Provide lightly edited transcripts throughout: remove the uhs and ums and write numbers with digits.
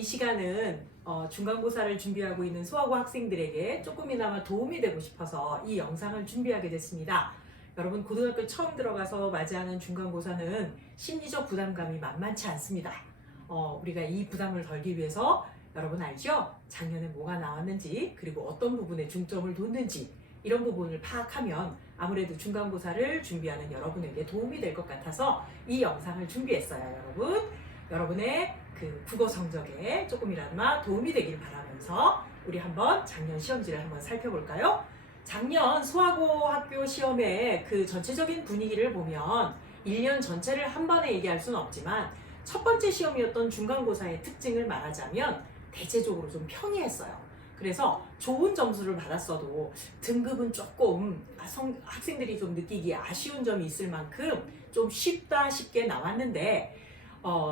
이 시간은 중간고사를 준비하고 있는 수학고 학생들에게 조금이나마 도움이 되고 싶어서 이 영상을 준비하게 됐습니다. 여러분, 고등학교 처음 들어가서 맞이하는 중간고사는 심리적 부담감이 만만치 않습니다. 우리가 이 부담을 덜기 위해서 여러분 알죠? 작년에 뭐가 나왔는지, 그리고 어떤 부분에 중점을 뒀는지 이런 부분을 파악하면 아무래도 중간고사를 준비하는 여러분에게 도움이 될 것 같아서 이 영상을 준비했어요. 여러분의 그 국어 성적에 조금이나마 도움이 되길 바라면서 우리 한번 작년 시험지를 한번 살펴볼까요? 작년 수학고 학교 시험의 그 전체적인 분위기를 보면 1년 전체를 한 번에 얘기할 수는 없지만 첫 번째 시험이었던 중간고사의 특징을 말하자면 대체적으로 좀 평이했어요. 그래서 좋은 점수를 받았어도 등급은 조금 학생들이 좀 느끼기에 아쉬운 점이 있을 만큼 좀 쉽게 나왔는데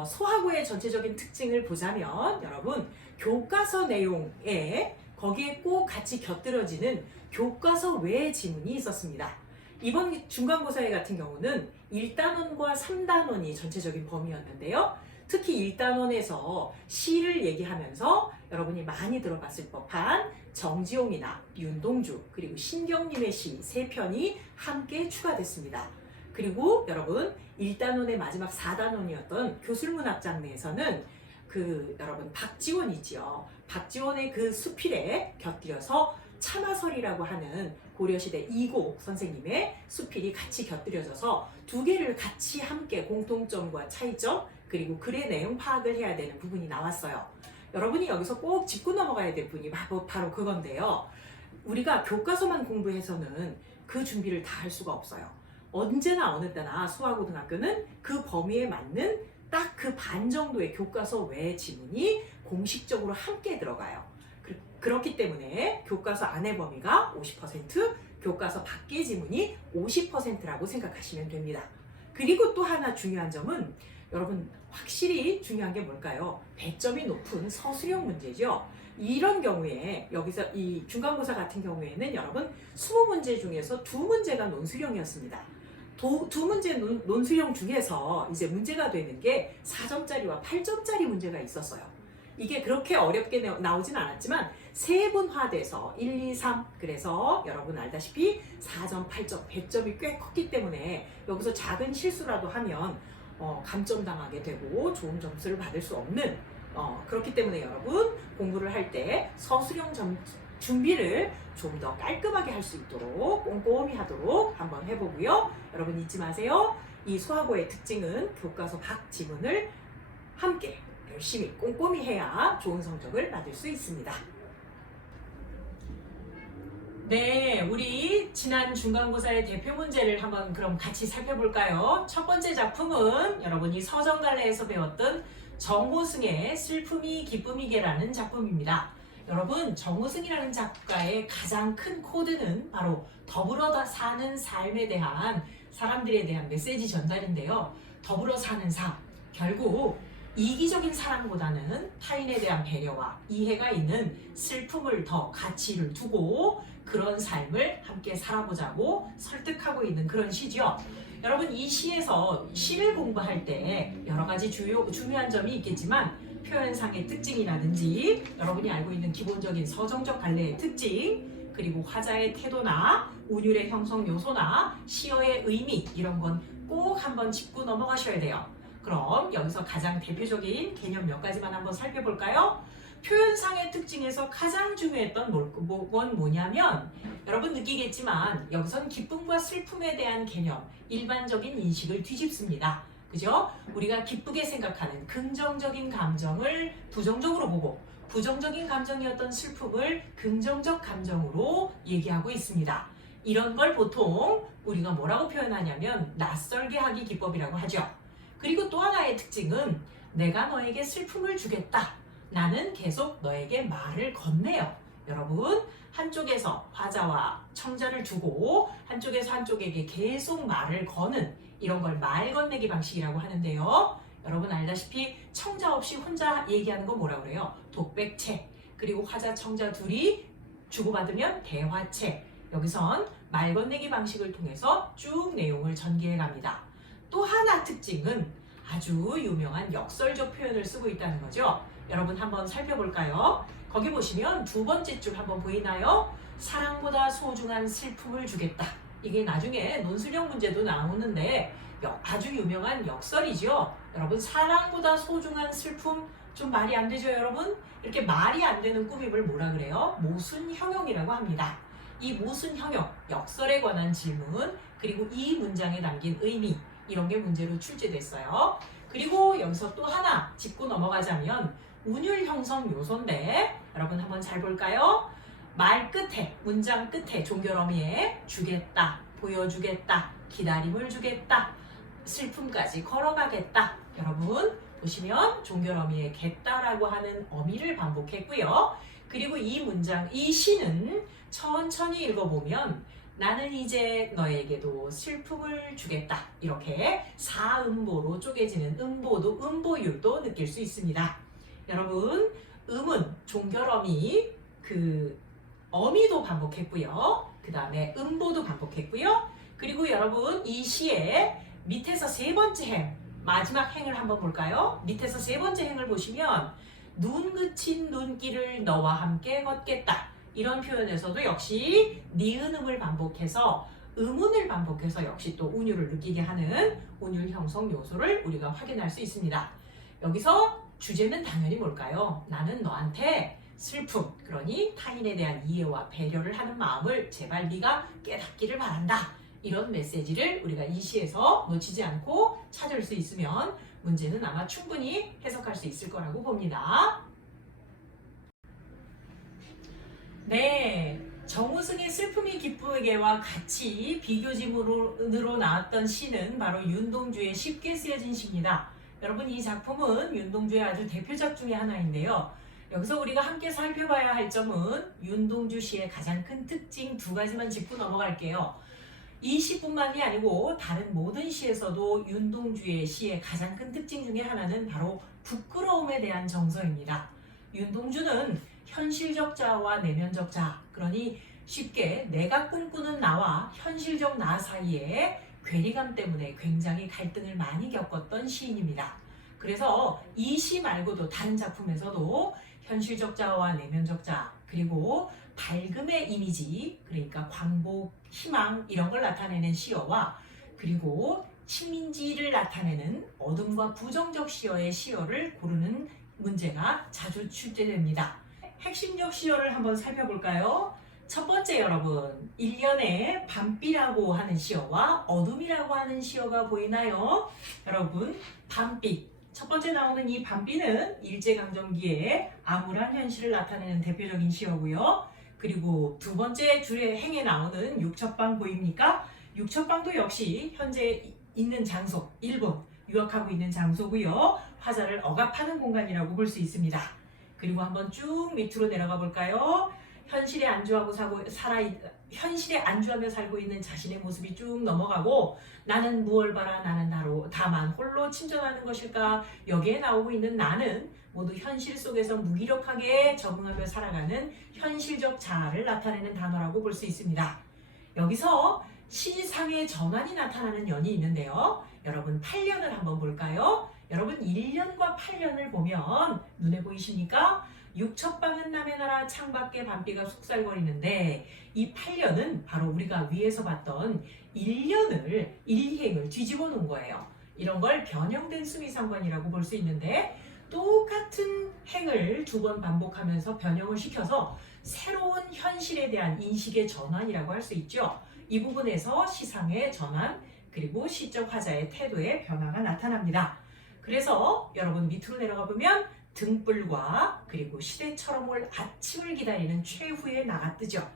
수학고의 전체적인 특징을 보자면 여러분 교과서 내용에 거기에 꼭 같이 곁들여지는 교과서 외의 지문이 있었습니다. 이번 중간고사 같은 경우는 1단원과 3단원이 전체적인 범위였는데요. 특히 1단원에서 시를 얘기하면서 여러분이 많이 들어봤을 법한 정지용이나 윤동주 그리고 신경님의 시 3편이 함께 추가됐습니다. 그리고 여러분 1단원의 마지막 4단원이었던 교술문학 장르에서는 여러분 박지원 있지요. 박지원의 그 수필에 곁들여서 참화설이라고 하는 고려시대 이곡 선생님의 수필이 같이 곁들여져서 두 개를 같이 함께 공통점과 차이점 그리고 글의 내용 파악을 해야 되는 부분이 나왔어요. 여러분이 여기서 꼭 짚고 넘어가야 될 부분이 바로 그건데요. 우리가 교과서만 공부해서는 그 준비를 다 할 수가 없어요. 언제나 어느 때나 수학고등학교는 그 범위에 맞는 딱 그 반 정도의 교과서 외의 지문이 공식적으로 함께 들어가요. 그렇기 때문에 교과서 안의 범위가 50%, 교과서 밖의 지문이 50%라고 생각하시면 됩니다. 그리고 또 하나 중요한 점은 여러분 확실히 중요한 게 뭘까요? 배점이 높은 서술형 문제죠. 이런 경우에 여기서 이 중간고사 같은 경우에는 여러분 20문제 중에서 2문제가 논술형이었습니다. 두 문제 논술형 중에서 이제 문제가 되는 게 4점짜리와 8점짜리 문제가 있었어요. 이게 그렇게 어렵게 나오진 않았지만 세분화돼서 1, 2, 3 그래서 여러분 알다시피 4점, 8점, 배점이 꽤 컸기 때문에 여기서 작은 실수라도 하면 감점당하게 되고 좋은 점수를 받을 수 없는 그렇기 때문에 여러분 공부를 할 때 서술형 준비를 좀 더 깔끔하게 할 수 있도록 꼼꼼히 하도록 한번 해보고요. 여러분 잊지 마세요. 이 수학고의 특징은 교과서 밖 지문을 함께 열심히 꼼꼼히 해야 좋은 성적을 받을 수 있습니다. 네, 우리 지난 중간고사의 대표 문제를 한번 그럼 같이 살펴볼까요? 첫 번째 작품은 여러분이 서정갈래에서 배웠던 정호승의 슬픔이 기쁨이게라는 작품입니다. 여러분 정호승이라는 작가의 가장 큰 코드는 바로 더불어 사는 삶에 대한 사람들에 대한 메시지 전달인데요. 더불어 사는 삶, 결국 이기적인 사랑보다는 타인에 대한 배려와 이해가 있는 슬픔을 더 가치를 두고 그런 삶을 함께 살아보자고 설득하고 있는 그런 시죠. 여러분 이 시에서 시를 공부할 때 여러 가지 중요한 점이 있겠지만 표현상의 특징이라든지 여러분이 알고 있는 기본적인 서정적 갈래의 특징 그리고 화자의 태도나 운율의 형성 요소나 시어의 의미 이런 건 꼭 한번 짚고 넘어가셔야 돼요. 그럼 여기서 가장 대표적인 개념 몇 가지만 한번 살펴볼까요? 표현상의 특징에서 가장 중요했던 건 뭐냐면 여러분 느끼겠지만 여기선 기쁨과 슬픔에 대한 개념, 일반적인 인식을 뒤집습니다. 그죠? 우리가 기쁘게 생각하는 긍정적인 감정을 부정적으로 보고 부정적인 감정이었던 슬픔을 긍정적 감정으로 얘기하고 있습니다. 이런 걸 보통 우리가 뭐라고 표현하냐면 낯설게 하기 기법이라고 하죠. 그리고 또 하나의 특징은 내가 너에게 슬픔을 주겠다. 나는 계속 너에게 말을 건네요. 여러분 한쪽에서 화자와 청자를 두고 한쪽에서 한쪽에게 계속 말을 거는 이런 걸 말 건네기 방식이라고 하는데요. 여러분 알다시피 청자 없이 혼자 얘기하는 거 뭐라 그래요? 독백체. 그리고 화자 청자 둘이 주고받으면 대화체. 여기선 말 건네기 방식을 통해서 쭉 내용을 전개해 갑니다. 또 하나 특징은 아주 유명한 역설적 표현을 쓰고 있다는 거죠. 여러분 한번 살펴볼까요? 거기 보시면 두 번째 줄 한번 보이나요? 사랑보다 소중한 슬픔을 주겠다. 이게 나중에 논술형 문제도 나오는데 아주 유명한 역설이죠. 여러분 사랑보다 소중한 슬픔 좀 말이 안 되죠 여러분? 이렇게 말이 안 되는 꾸밈을 뭐라 그래요? 모순형용이라고 합니다. 이 모순형용, 역설에 관한 질문, 그리고 이 문장에 담긴 의미 이런 게 문제로 출제됐어요. 그리고 여기서 또 하나 짚고 넘어가자면 운율 형성 요소인데 여러분 한번 잘 볼까요? 말 끝에, 문장 끝에 종결어미에 주겠다, 보여주겠다, 기다림을 주겠다, 슬픔까지 걸어가겠다. 여러분 보시면 종결어미에 겠다라고 하는 어미를 반복했고요. 그리고 이 문장, 이 시는 천천히 읽어보면 나는 이제 너에게도 슬픔을 주겠다. 이렇게 사음보로 쪼개지는 음보도 음보율도 느낄 수 있습니다. 여러분 음은 종결어미 어미도 반복했고요. 그 다음에 음보도 반복했고요. 그리고 여러분 이 시에 밑에서 세 번째 행, 마지막 행을 한번 볼까요? 밑에서 세 번째 행을 보시면 눈 그친 눈길을 너와 함께 걷겠다. 이런 표현에서도 역시 니은음을 반복해서 음운을 반복해서 역시 또 운율을 느끼게 하는 운율 형성 요소를 우리가 확인할 수 있습니다. 여기서 주제는 당연히 뭘까요? 나는 너한테 슬픔, 그러니 타인에 대한 이해와 배려를 하는 마음을 제발 네가 깨닫기를 바란다. 이런 메시지를 우리가 이 시에서 놓치지 않고 찾을 수 있으면 문제는 아마 충분히 해석할 수 있을 거라고 봅니다. 네, 정우승의 슬픔이 기쁘게와 같이 비교지문으로 나왔던 시는 바로 윤동주의 쉽게 쓰여진 시입니다. 여러분 이 작품은 윤동주의 아주 대표작 중에 하나인데요. 여기서 우리가 함께 살펴봐야 할 점은 윤동주 시의 가장 큰 특징 두 가지만 짚고 넘어갈게요. 이 시뿐만이 아니고 다른 모든 시에서도 윤동주의 시의 가장 큰 특징 중에 하나는 바로 부끄러움에 대한 정서입니다. 윤동주는 현실적 자아와 내면적 자아, 그러니 쉽게 내가 꿈꾸는 나와 현실적 나 사이에 괴리감 때문에 굉장히 갈등을 많이 겪었던 시인입니다. 그래서 이 시 말고도 다른 작품에서도 현실적 자아와 내면적 자아, 그리고 밝음의 이미지, 그러니까 광복, 희망 이런 걸 나타내는 시어와 그리고 식민지를 나타내는 어둠과 부정적 시어의 시어를 고르는 문제가 자주 출제됩니다. 핵심적 시어를 한번 살펴볼까요? 첫 번째 여러분, 일련의 밤비라고 하는 시어와 어둠이라고 하는 시어가 보이나요? 여러분, 밤비. 첫 번째 나오는 이 밤비는 일제강점기의 암울한 현실을 나타내는 대표적인 시어고요. 그리고 두 번째 줄의 행에 나오는 육첩방 보입니까? 육첩방도 역시 현재 있는 장소, 일본 유학하고 있는 장소고요. 화자를 억압하는 공간이라고 볼 수 있습니다. 그리고 한번 쭉 밑으로 내려가 볼까요? 현실에 안주하며 살고 있는 자신의 모습이 쭉 넘어가고 나는 무얼 바라 나는 다만 홀로 침전하는 것일까? 여기에 나오고 있는 나는 모두 현실 속에서 무기력하게 적응하며 살아가는 현실적 자아를 나타내는 단어라고 볼 수 있습니다. 여기서 시상의 전환이 나타나는 연이 있는데요. 여러분 8년을 한번 볼까요? 여러분 1년과 8년을 보면 눈에 보이십니까? 육첩방은 남의 나라 창밖에 밤비가 속살거리는데 이 8년은 바로 우리가 위에서 봤던 1년을 일행을 뒤집어 놓은 거예요. 이런 걸 변형된 수미상관이라고 볼 수 있는데 똑같은 행을 두 번 반복하면서 변형을 시켜서 새로운 현실에 대한 인식의 전환이라고 할 수 있죠. 이 부분에서 시상의 전환 그리고 시적 화자의 태도의 변화가 나타납니다. 그래서 여러분 밑으로 내려가 보면 등불과 그리고 시대처럼 올 아침을 기다리는 최후의 나가 뜨죠.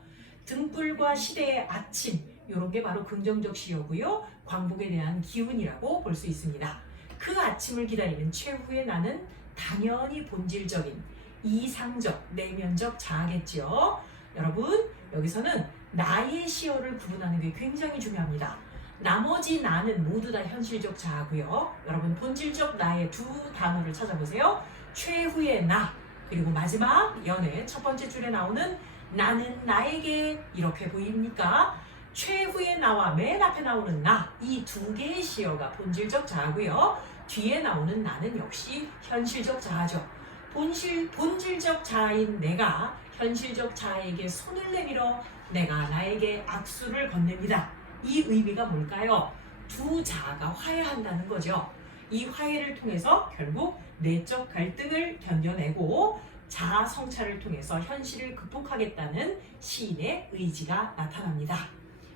등불과 시대의 아침 이런 게 바로 긍정적 시여고요. 광복에 대한 기운이라고 볼 수 있습니다. 그 아침을 기다리는 최후의 나는 당연히 본질적인 이상적 내면적 자아겠죠. 여러분 여기서는 나의 시어를 구분하는 게 굉장히 중요합니다. 나머지 나는 모두 다 현실적 자아고요. 여러분 본질적 나의 두 단어를 찾아보세요. 최후의 나 그리고 마지막 연의 첫 번째 줄에 나오는 나는 나에게 이렇게 보입니까? 최후의 나와 맨 앞에 나오는 나 이 두 개의 시어가 본질적 자아고요. 뒤에 나오는 나는 역시 현실적 자아죠. 본질적 자아인 내가 현실적 자아에게 손을 내밀어 내가 나에게 악수를 건넵니다. 이 의미가 뭘까요? 두 자아가 화해한다는 거죠. 이 화해를 통해서 결국 내적 갈등을 견뎌내고 자아 성찰을 통해서 현실을 극복하겠다는 시인의 의지가 나타납니다.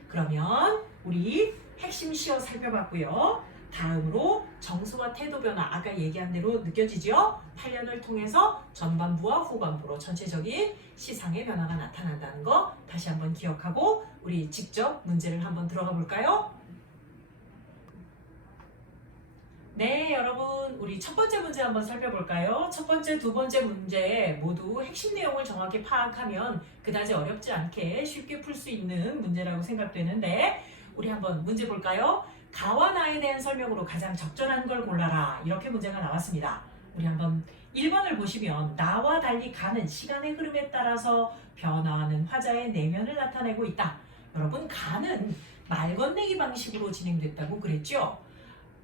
그러면 우리 핵심 시어 살펴봤고요. 다음으로 정서와 태도 변화, 아까 얘기한 대로 느껴지죠? 단련을 통해서 전반부와 후반부로 전체적인 시상의 변화가 나타난다는 거 다시 한번 기억하고 우리 직접 문제를 한번 들어가 볼까요? 네, 여러분 우리 첫 번째 문제 한번 살펴볼까요? 첫 번째, 두 번째 문제 모두 핵심 내용을 정확히 파악하면 그다지 어렵지 않게 쉽게 풀 수 있는 문제라고 생각되는데 우리 한번 문제 볼까요? 가와 나에 대한 설명으로 가장 적절한 걸 골라라. 이렇게 문제가 나왔습니다. 우리 한번 1번을 보시면 나와 달리 가는 시간의 흐름에 따라서 변화하는 화자의 내면을 나타내고 있다. 여러분 가는 말 건네기 방식으로 진행됐다고 그랬죠?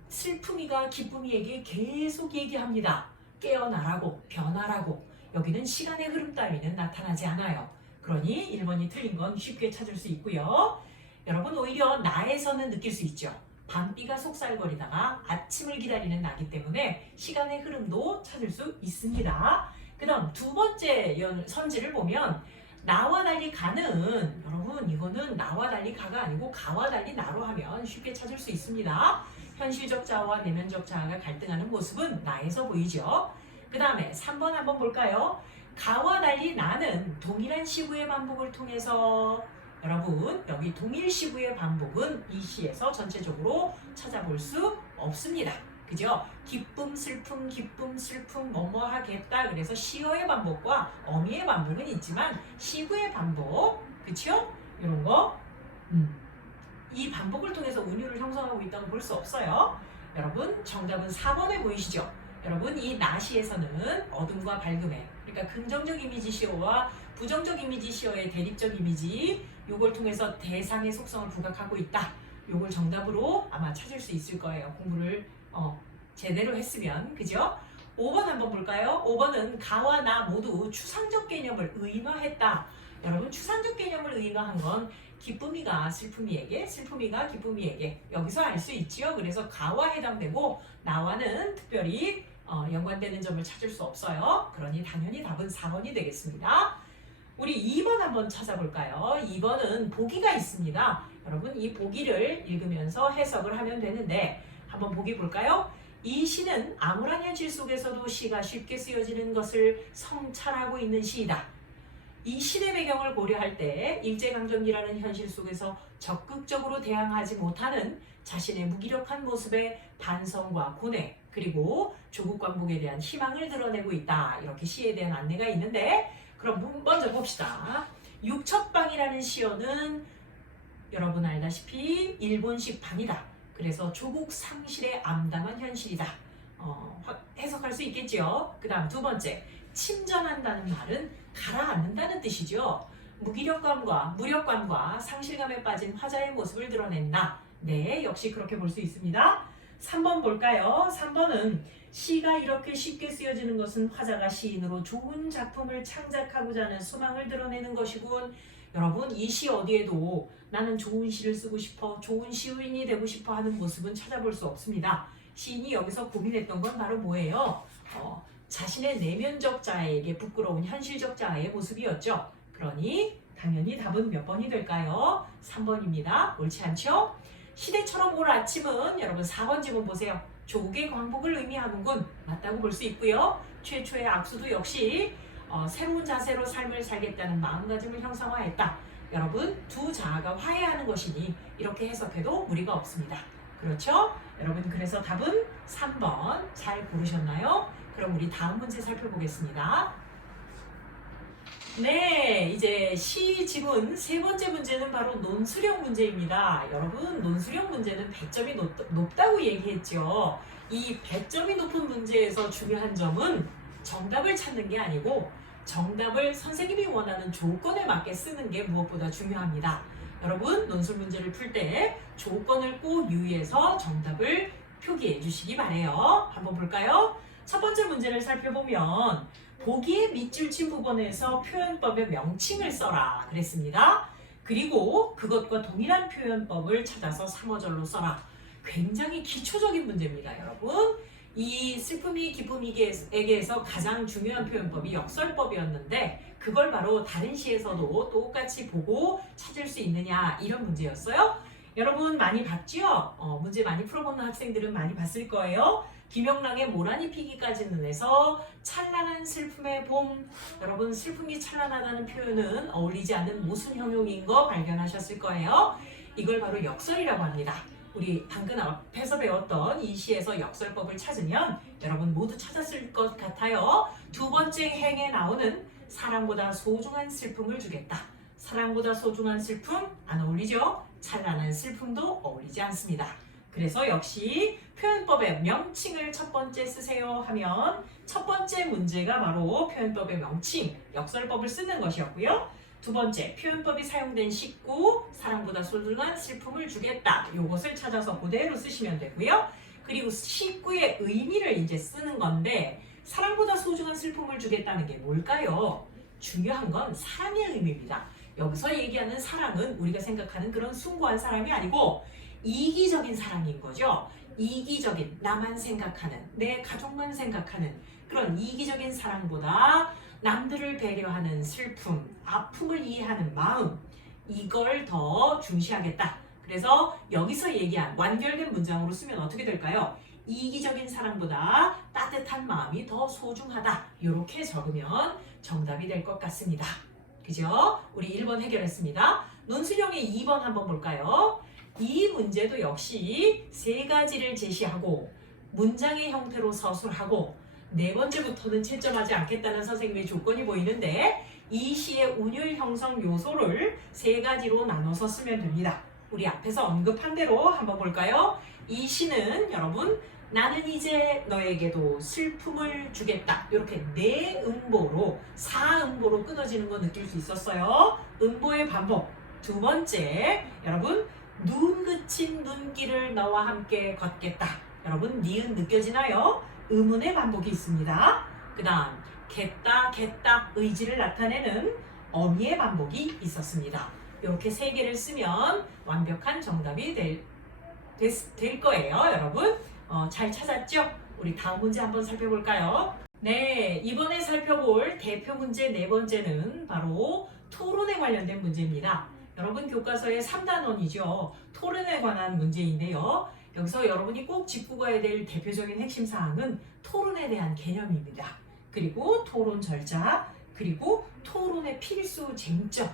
슬픔이가 기쁨이에게 계속 얘기합니다. 깨어나라고, 변하라고. 여기는 시간의 흐름 따위는 나타나지 않아요. 그러니 1번이 틀린 건 쉽게 찾을 수 있고요. 여러분 오히려 나에서는 느낄 수 있죠. 밤비가 속살거리다가 아침을 기다리는 나기 때문에 시간의 흐름도 찾을 수 있습니다. 그 다음 두 번째 선지를 보면 나와 달리 가는, 여러분 이거는 나와 달리 가가 아니고 가와 달리 나로 하면 쉽게 찾을 수 있습니다. 현실적 자아와 내면적 자아가 갈등하는 모습은 나에서 보이죠. 그 다음에 3번 한번 볼까요? 가와 달리 나는 동일한 시구의 반복을 통해서, 여러분 여기 동일 시구의 반복은 이 시에서 전체적으로 찾아볼 수 없습니다. 그죠? 기쁨, 슬픔, 뭐뭐 하겠다. 그래서 시어의 반복과 어미의 반복은 있지만 시구의 반복, 그쵸? 이런 거 이 반복을 통해서 은유를 형성하고 있다고 볼 수 없어요. 여러분 정답은 4번에 보이시죠? 여러분 이 나시에서는 어둠과 밝음의, 그러니까 긍정적 이미지 시어와 부정적 이미지 시어의 대립적 이미지, 요걸 통해서 대상의 속성을 부각하고 있다. 요걸 정답으로 아마 찾을 수 있을 거예요. 공부를 제대로 했으면. 그죠? 5번 한번 볼까요? 5번은 가와 나 모두 추상적 개념을 의인화했다. 여러분 추상적 개념을 의인화한 건 기쁨이가 슬픔이에게, 슬픔이가 기쁨이에게, 여기서 알 수 있지요. 그래서 가와 해당되고 나와는 특별히 연관되는 점을 찾을 수 없어요. 그러니 당연히 답은 4번이 되겠습니다. 우리 2번 한번 찾아볼까요? 2번은 보기가 있습니다. 여러분 이 보기를 읽으면서 해석을 하면 되는데 한번 보기 볼까요? 이 시는 암울한 현실 속에서도 시가 쉽게 쓰여지는 것을 성찰하고 있는 시이다. 이 시대 배경을 고려할 때 일제강점기라는 현실 속에서 적극적으로 대항하지 못하는 자신의 무기력한 모습에 반성과 고뇌, 그리고 조국 광복에 대한 희망을 드러내고 있다. 이렇게 시에 대한 안내가 있는데 그럼 먼저 봅시다. 육첩방이라는 시어는 여러분 알다시피 일본식 방이다. 그래서 조국 상실의 암담한 현실이다. 해석할 수 있겠죠. 그 다음 두 번째, 침전한다는 말은 가라앉는다는 뜻이죠. 무력감과 상실감에 빠진 화자의 모습을 드러낸다. 네, 역시 그렇게 볼 수 있습니다. 3번 볼까요? 3번은 시가 이렇게 쉽게 쓰여지는 것은 화자가 시인으로 좋은 작품을 창작하고자 하는 소망을 드러내는 것이군. 여러분 이 시 어디에도 나는 좋은 시를 쓰고 싶어, 좋은 시인이 되고 싶어 하는 모습은 찾아볼 수 없습니다. 시인이 여기서 고민했던 건 바로 뭐예요? 자신의 내면적 자아에게 부끄러운 현실적 자아의 모습이었죠. 그러니 당연히 답은 몇 번이 될까요? 3번입니다. 옳지 않죠? 시대처럼 올 아침은 여러분 4번 지문 보세요. 조국의 광복을 의미하는군. 맞다고 볼 수 있고요. 최초의 악수도 역시 새로운 자세로 삶을 살겠다는 마음가짐을 형성화했다. 여러분 두 자아가 화해하는 것이니 이렇게 해석해도 무리가 없습니다. 그렇죠? 여러분 그래서 답은 3번 잘 고르셨나요? 그럼 우리 다음 문제 살펴보겠습니다. 네, 이제 시 지문 세 번째 문제는 바로 논술형 문제입니다. 여러분 논술형 문제는 배점이 높다고 얘기했죠. 이 배점이 높은 문제에서 중요한 점은 정답을 찾는 게 아니고 정답을 선생님이 원하는 조건에 맞게 쓰는 게 무엇보다 중요합니다. 여러분 논술 문제를 풀 때 조건을 꼭 유의해서 정답을 표기해 주시기 바래요. 한번 볼까요? 첫 번째 문제를 살펴보면 보기에 밑줄 친 부분에서 표현법의 명칭을 써라 그랬습니다. 그리고 그것과 동일한 표현법을 찾아서 3어절로 써라. 굉장히 기초적인 문제입니다, 여러분. 이 슬픔이 기쁨이게에서 가장 중요한 표현법이 역설법이었는데 그걸 바로 다른 시에서도 똑같이 보고 찾을 수 있느냐 이런 문제였어요. 여러분 많이 봤죠? 문제 많이 풀어보는 학생들은 많이 봤을 거예요. 김영랑의 모란이 피기까지는 해서 찬란한 슬픔의 봄. 여러분 슬픔이 찬란하다는 표현은 어울리지 않는 모순 형용인 거 발견하셨을 거예요. 이걸 바로 역설이라고 합니다. 우리 방금 앞에서 배웠던 이 시에서 역설법을 찾으면 여러분 모두 찾았을 것 같아요. 두 번째 행에 나오는 사랑보다 소중한 슬픔을 주겠다. 사랑보다 소중한 슬픔 안 어울리죠? 찬란한 슬픔도 어울리지 않습니다. 그래서 역시 표현법의 명칭을 첫 번째 쓰세요 하면 첫 번째 문제가 바로 표현법의 명칭, 역설법을 쓰는 것이었고요. 두 번째, 표현법이 사용된 식구, 사랑보다 소중한 슬픔을 주겠다. 요것을 찾아서 그대로 쓰시면 되고요. 그리고 식구의 의미를 이제 쓰는 건데 사랑보다 소중한 슬픔을 주겠다는 게 뭘까요? 중요한 건 사랑의 의미입니다. 여기서 얘기하는 사랑은 우리가 생각하는 그런 숭고한 사랑이 아니고 이기적인 사랑인 거죠. 이기적인, 나만 생각하는, 내 가족만 생각하는 그런 이기적인 사랑보다 남들을 배려하는 슬픔, 아픔을 이해하는 마음, 이걸 더 중시하겠다. 그래서 여기서 얘기한 완결된 문장으로 쓰면 어떻게 될까요? 이기적인 사랑보다 따뜻한 마음이 더 소중하다. 이렇게 적으면 정답이 될 것 같습니다. 그죠? 우리 1번 해결했습니다. 논술형의 2번 한번 볼까요? 이 문제도 역시 세 가지를 제시하고 문장의 형태로 서술하고 네 번째부터는 채점하지 않겠다는 선생님의 조건이 보이는데 이 시의 운율 형성 요소를 세 가지로 나눠서 쓰면 됩니다. 우리 앞에서 언급한 대로 한번 볼까요? 이 시는 여러분 나는 이제 너에게도 슬픔을 주겠다. 이렇게 네 음보로 4음보로 끊어지는 거 느낄 수 있었어요. 음보의 반복. 두 번째 여러분 눈 그친 눈길을 너와 함께 걷겠다. 여러분 니은 느껴지나요? 의문의 반복이 있습니다. 그 다음 겠다 의지를 나타내는 어미의 반복이 있었습니다. 이렇게 세 개를 쓰면 완벽한 정답이 될 거예요. 여러분 잘 찾았죠? 우리 다음 문제 한번 살펴볼까요? 네, 이번에 살펴볼 대표 문제 네 번째는 바로 토론에 관련된 문제입니다. 여러분 교과서의 3단원이죠. 토론에 관한 문제인데요. 여기서 여러분이 꼭 짚고 가야 될 대표적인 핵심 사항은 토론에 대한 개념입니다. 그리고 토론 절차, 그리고 토론의 필수 쟁점,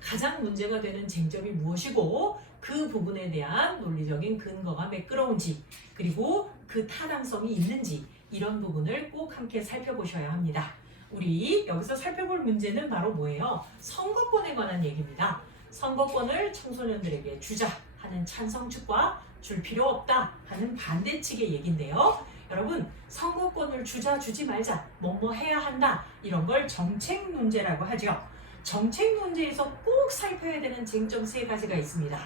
가장 문제가 되는 쟁점이 무엇이고 그 부분에 대한 논리적인 근거가 매끄러운지, 그리고 그 타당성이 있는지 이런 부분을 꼭 함께 살펴보셔야 합니다. 우리 여기서 살펴볼 문제는 바로 뭐예요? 선거권에 관한 얘기입니다. 선거권을 청소년들에게 주자 하는 찬성 측과 줄 필요 없다 하는 반대 측의 얘기인데요. 여러분 선거권을 주지 말자, 뭐뭐 해야 한다 이런 걸 정책 문제라고 하죠. 정책 문제에서 꼭 살펴야 되는 쟁점 세 가지가 있습니다.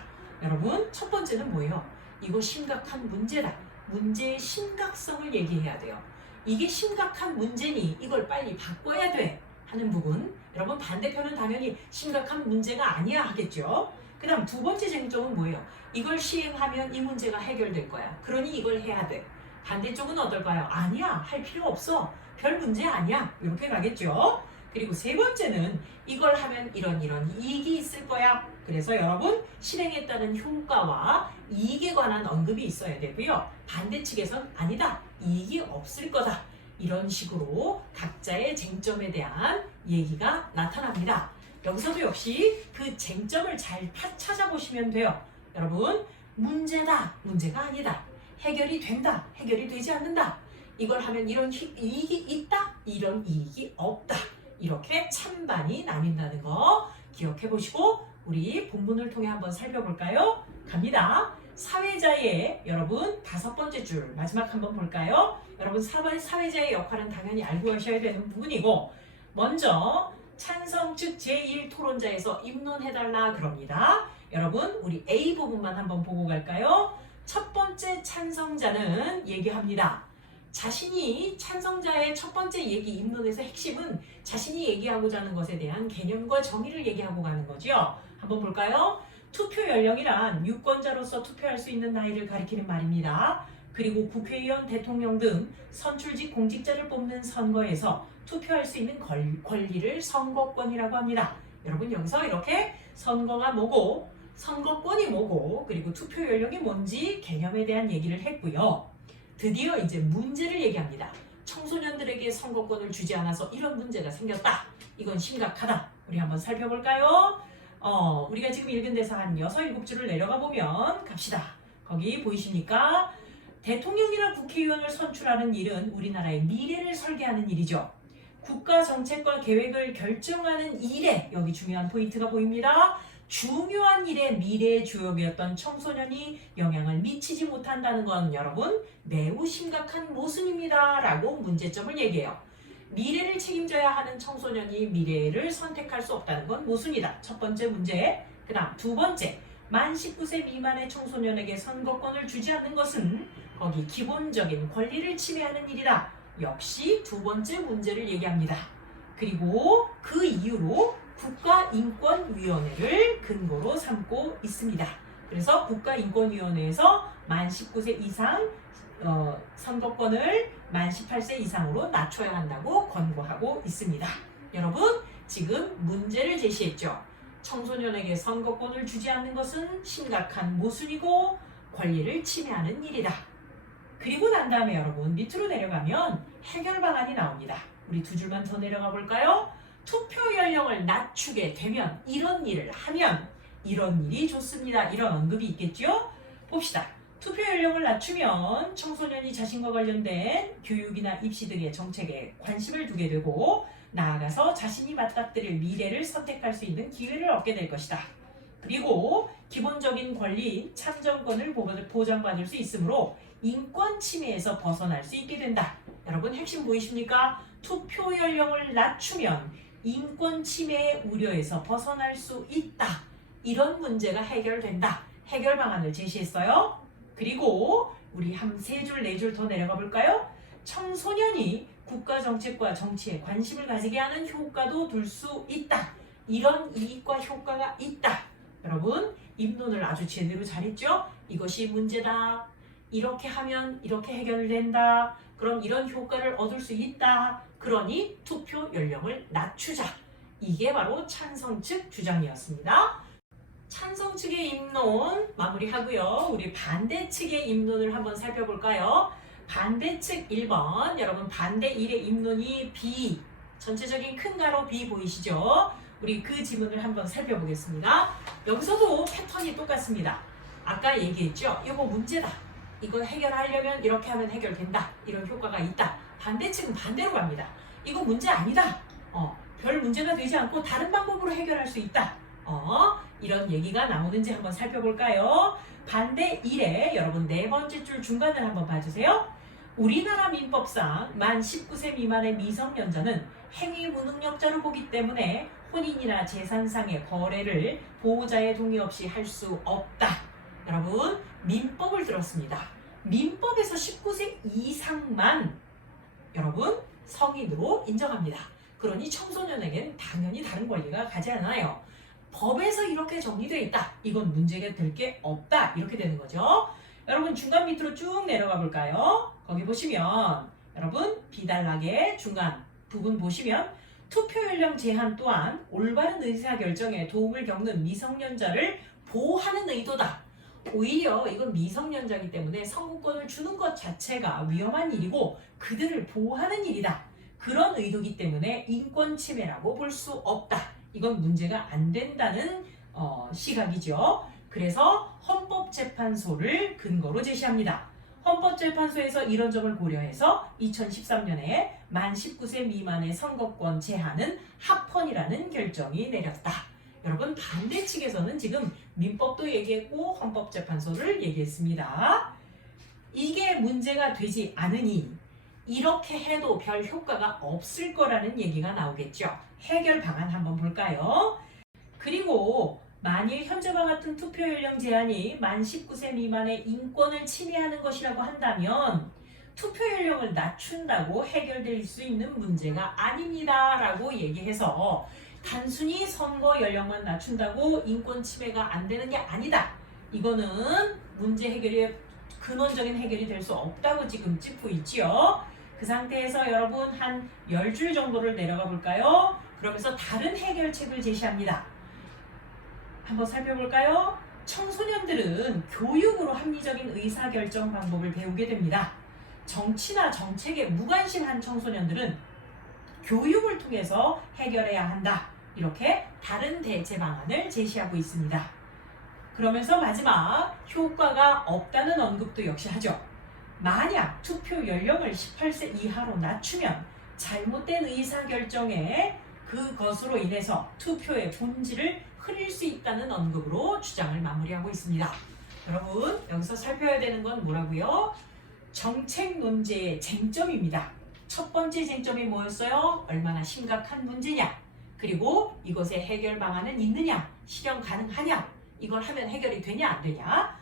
여러분 첫 번째는 뭐예요? 이거 심각한 문제다. 문제의 심각성을 얘기해야 돼요. 이게 심각한 문제니 이걸 빨리 바꿔야 돼 하는 부분. 여러분 반대편은 당연히 심각한 문제가 아니야 하겠죠. 그 다음 두 번째 쟁점은 뭐예요? 이걸 시행하면 이 문제가 해결될 거야. 그러니 이걸 해야 돼. 반대쪽은 어떨까요? 아니야, 할 필요 없어. 별 문제 아니야. 이렇게 가겠죠. 그리고 세 번째는 이걸 하면 이런 이익이 있을 거야. 그래서 여러분 실행에 따른 효과와 이익에 관한 언급이 있어야 되고요. 반대 측에선 아니다, 이익이 없을 거다. 이런 식으로 각자의 쟁점에 대한 얘기가 나타납니다. 여기서도 역시 그 쟁점을 잘 찾아보시면 돼요. 여러분 문제다, 문제가 아니다. 해결이 된다, 해결이 되지 않는다. 이걸 하면 이런 이익이 있다, 이런 이익이 없다. 이렇게 찬반이 나뉜다는 거 기억해 보시고 우리 본문을 통해 한번 살펴볼까요? 갑니다. 사회자의 여러분 5번째 줄 마지막 한번 볼까요? 여러분 사회자의 역할은 당연히 알고 가셔야 되는 부분이고 먼저 찬성 측 제1토론자에서 입론해달라 그럽니다. 여러분 우리 A 부분만 한번 보고 갈까요? 첫 번째 찬성자는 얘기합니다. 자신이 찬성자의 첫 번째 얘기 입론에서 핵심은 자신이 얘기하고자 하는 것에 대한 개념과 정의를 얘기하고 가는 거죠. 한번 볼까요? 투표 연령이란 유권자로서 투표할 수 있는 나이를 가리키는 말입니다. 그리고 국회의원, 대통령 등 선출직 공직자를 뽑는 선거에서 투표할 수 있는 권리를 선거권이라고 합니다. 여러분 여기서 이렇게 선거가 뭐고 선거권이 뭐고 그리고 투표 연령이 뭔지 개념에 대한 얘기를 했고요. 드디어 이제 문제를 얘기합니다. 청소년들에게 선거권을 주지 않아서 이런 문제가 생겼다. 이건 심각하다. 우리 한번 살펴볼까요? 우리가 지금 읽은 데서 한 6, 7줄을 내려가 보면 갑시다. 거기 보이십니까? 대통령이나 국회의원을 선출하는 일은 우리나라의 미래를 설계하는 일이죠. 국가 정책과 계획을 결정하는 일에 여기 중요한 포인트가 보입니다. 중요한 일에 미래의 주역이었던 청소년이 영향을 미치지 못한다는 건 여러분 매우 심각한 모순입니다. 라고 문제점을 얘기해요. 미래를 책임져야 하는 청소년이 미래를 선택할 수 없다는 건 모순이다. 첫 번째 문제. 그 다음 두 번째. 만 19세 미만의 청소년에게 선거권을 주지 않는 것은 거기 기본적인 권리를 침해하는 일이다. 역시 두 번째 문제를 얘기합니다. 그리고 그 이유로 국가인권위원회를 근거로 삼고 있습니다. 그래서 국가인권위원회에서 만 19세 이상 선거권을 만 18세 이상으로 낮춰야 한다고 권고하고 있습니다. 여러분 지금 문제를 제시했죠. 청소년에게 선거권을 주지 않는 것은 심각한 모순이고 권리를 침해하는 일이다. 그리고 난 다음에 여러분 밑으로 내려가면 해결 방안이 나옵니다. 우리 두 줄만 더 내려가 볼까요? 투표 연령을 낮추게 되면 이런 일을 하면 이런 일이 좋습니다. 이런 언급이 있겠죠? 봅시다. 투표 연령을 낮추면 청소년이 자신과 관련된 교육이나 입시 등의 정책에 관심을 두게 되고 나아가서 자신이 맞닥뜨릴 미래를 선택할 수 있는 기회를 얻게 될 것이다. 그리고 기본적인 권리인 참정권을 보장받을 수 있으므로 인권 침해에서 벗어날 수 있게 된다. 여러분 핵심 보이십니까? 투표 연령을 낮추면 인권 침해의 우려에서 벗어날 수 있다. 이런 문제가 해결된다. 해결 방안을 제시했어요. 그리고 우리 한 세 줄, 네 줄 더 내려가 볼까요? 청소년이 국가 정책과 정치에 관심을 가지게 하는 효과도 둘 수 있다. 이런 이익과 효과가 있다. 여러분 입론을 아주 제대로 잘했죠? 이것이 문제다. 이렇게 하면 이렇게 해결된다. 그럼 이런 효과를 얻을 수 있다. 그러니 투표 연령을 낮추자. 이게 바로 찬성 측 주장이었습니다. 찬성 측의 입론 마무리하고요. 우리 반대 측의 입론을 한번 살펴볼까요? 반대 측 1번. 여러분 반대 1의 입론이 B. 전체적인 큰 가로 B 보이시죠? 우리 그 지문을 한번 살펴보겠습니다. 여기서도 패턴이 똑같습니다. 아까 얘기했죠? 이거 문제다. 이거 해결하려면 이렇게 하면 해결된다. 이런 효과가 있다. 반대측은 반대로 갑니다. 이거 문제 아니다. 별 문제가 되지 않고 다른 방법으로 해결할 수 있다. 이런 얘기가 나오는지 한번 살펴볼까요? 반대 1에 여러분 네 번째 줄 중간을 한번 봐주세요. 우리나라 민법상 만 19세 미만의 미성년자는 행위 무능력자로 보기 때문에 혼인이나 재산상의 거래를 보호자의 동의 없이 할 수 없다. 여러분 민법을 들었습니다. 민법에서 19세 이상만 여러분 성인으로 인정합니다. 그러니 청소년에겐 당연히 다른 권리가 가지 않아요. 법에서 이렇게 정리되어 있다. 이건 문제가 될 게 없다. 이렇게 되는 거죠. 여러분 중간 밑으로 쭉 내려가 볼까요? 거기 보시면 여러분 비단락의 중간 부분 보시면 투표 연령 제한 또한 올바른 의사결정에 도움을 겪는 미성년자를 보호하는 의도다. 오히려 이건 미성년자이기 때문에 선거권을 주는 것 자체가 위험한 일이고 그들을 보호하는 일이다. 그런 의도이기 때문에 인권 침해라고 볼 수 없다. 이건 문제가 안 된다는 시각이죠. 그래서 헌법재판소를 근거로 제시합니다. 헌법재판소에서 이런 점을 고려해서 2013년에 만 19세 미만의 선거권 제한은 합헌이라는 결정이 내렸다. 여러분 반대 측에서는 지금 민법도 얘기했고 헌법재판소를 얘기했습니다. 이게 문제가 되지 않으니 이렇게 해도 별 효과가 없을 거라는 얘기가 나오겠죠. 해결 방안 한번 볼까요? 그리고 만일 현재와 같은 투표 연령 제한이 만 19세 미만의 인권을 침해하는 것이라고 한다면 투표 연령을 낮춘다고 해결될 수 있는 문제가 아닙니다 라고 얘기해서 단순히 선거 연령만 낮춘다고 인권 침해가 안 되는 게 아니다. 이거는 문제 해결의 근원적인 해결이 될 수 없다고 지금 짚고 있지요. 그 상태에서 여러분 한 10줄 정도를 내려가 볼까요? 그러면서 다른 해결책을 제시합니다. 한번 살펴볼까요? 청소년들은 교육으로 합리적인 의사결정 방법을 배우게 됩니다. 정치나 정책에 무관심한 청소년들은 교육을 통해서 해결해야 한다. 이렇게 다른 대체 방안을 제시하고 있습니다. 그러면서 마지막 효과가 없다는 언급도 역시 하죠. 만약 투표 연령을 18세 이하로 낮추면 잘못된 의사결정에 그것으로 인해서 투표의 본질을 흐릴 수 있다는 언급으로 주장을 마무리하고 있습니다. 여러분 여기서 살펴야 되는 건 뭐라고요? 정책 논제의 쟁점입니다. 첫 번째 쟁점이 뭐였어요? 얼마나 심각한 문제냐? 그리고 이것의 해결 방안은 있느냐? 실현 가능하냐? 이걸 하면 해결이 되냐 안 되냐?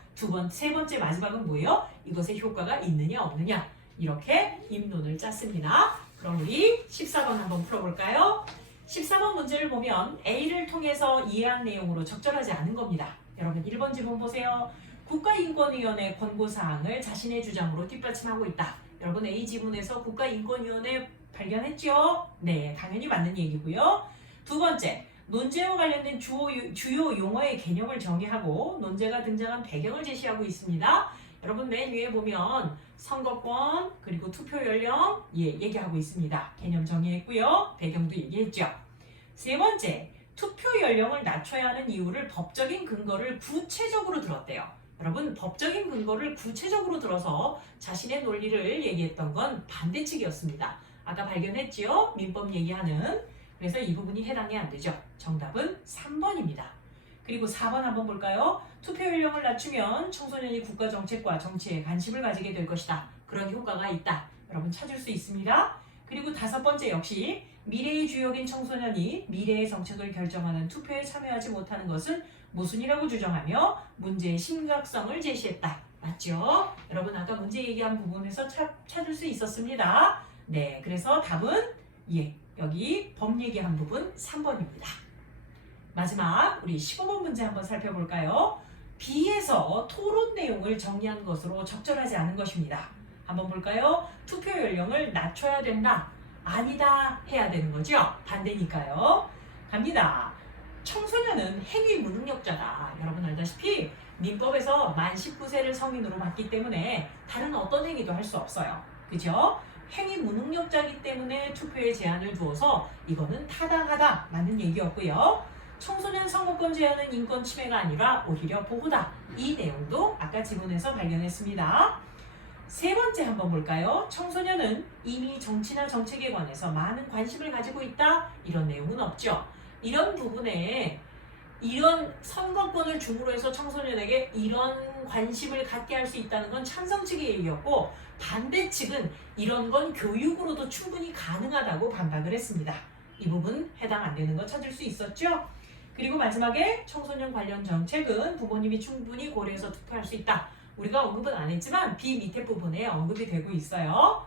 세 번째 마지막은 뭐예요? 이것의 효과가 있느냐 없느냐? 이렇게 입론을 짰습니다. 그럼 우리 14번 한번 풀어볼까요? 14번 문제를 보면 A를 통해서 이해한 내용으로 적절하지 않은 겁니다. 여러분 1번 지문 보세요. 국가인권위원회 권고사항을 자신의 주장으로 뒷받침하고 있다. 여러분 A 지문에서 국가인권위원회 발견했죠? 네, 당연히 맞는 얘기고요. 두 번째, 논제와 관련된 주요 용어의 개념을 정의하고 논제가 등장한 배경을 제시하고 있습니다. 여러분 맨 위에 보면 선거권 그리고 투표 연령 얘기하고 있습니다. 개념 정의했고요. 배경도 얘기했죠. 세 번째, 투표 연령을 낮춰야 하는 이유를 법적인 근거를 구체적으로 들었대요. 여러분 법적인 근거를 구체적으로 들어서 자신의 논리를 얘기했던 건 반대측이었습니다. 아까 발견했지요? 민법 얘기하는. 그래서 이 부분이 해당이 안 되죠. 정답은 3번입니다. 그리고 4번 한번 볼까요? 투표 연령을 낮추면 청소년이 국가 정책과 정치에 관심을 가지게 될 것이다. 그런 효과가 있다. 여러분 찾을 수 있습니다. 그리고 5번째 역시 미래의 주역인 청소년이 미래의 정책을 결정하는 투표에 참여하지 못하는 것은 모순이라고 주장하며 문제의 심각성을 제시했다. 맞죠? 여러분 아까 문제 얘기한 부분에서 찾을 수 있었습니다. 네, 그래서 답은 여기 법 얘기한 부분 3번입니다. 마지막 우리 15번 문제 한번 살펴볼까요? B에서 토론 내용을 정리한 것으로 적절하지 않은 것입니다. 한번 볼까요? 투표 연령을 낮춰야 된다. 아니다 해야 되는 거죠. 반대니까요. 갑니다. 청소년은 행위 무능력자다. 여러분 알다시피 민법에서 만 19세를 성인으로 봤기 때문에 다른 어떤 행위도 할 수 없어요. 그죠? 행위 무능력자이기 때문에 투표에 제한을 두어서 이거는 타당하다. 맞는 얘기였고요. 청소년 선거권 제한은 인권 침해가 아니라 오히려 보호다. 이 내용도 아까 지문에서 발견했습니다. 세 번째 한번 볼까요? 청소년은 이미 정치나 정책에 관해서 많은 관심을 가지고 있다. 이런 내용은 없죠. 이런 부분에 이런 선거권을 줌으로 해서 청소년에게 이런 관심을 갖게 할 수 있다는 건 찬성 측의 얘기였고 반대 측은 이런 건 교육으로도 충분히 가능하다고 반박을 했습니다. 이 부분 해당 안 되는 거 찾을 수 있었죠? 그리고 마지막에 청소년 관련 정책은 부모님이 충분히 고려해서 투표할 수 있다. 우리가 언급은 안 했지만 B 밑에 부분에 언급이 되고 있어요.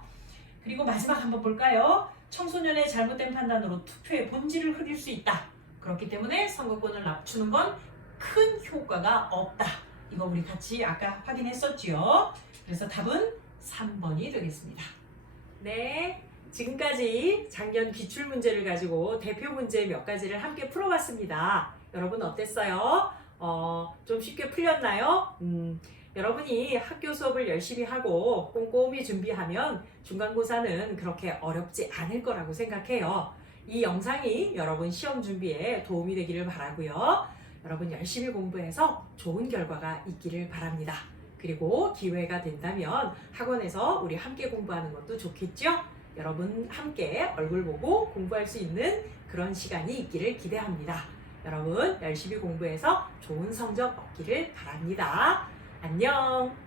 그리고 마지막 한번 볼까요? 청소년의 잘못된 판단으로 투표의 본질을 흐릴 수 있다. 그렇기 때문에 선거권을 낮추는 건 큰 효과가 없다. 이거 우리 같이 아까 확인했었지요. 그래서 답은 3번이 되겠습니다. 네, 지금까지 작년 기출 문제를 가지고 대표 문제 몇 가지를 함께 풀어봤습니다. 여러분 어땠어요? 좀 쉽게 풀렸나요? 여러분이 학교 수업을 열심히 하고 꼼꼼히 준비하면 중간고사는 그렇게 어렵지 않을 거라고 생각해요. 이 영상이 여러분 시험 준비에 도움이 되기를 바라고요. 여러분 열심히 공부해서 좋은 결과가 있기를 바랍니다. 그리고 기회가 된다면 학원에서 우리 함께 공부하는 것도 좋겠죠? 여러분 함께 얼굴 보고 공부할 수 있는 그런 시간이 있기를 기대합니다. 여러분 열심히 공부해서 좋은 성적 얻기를 바랍니다. 안녕!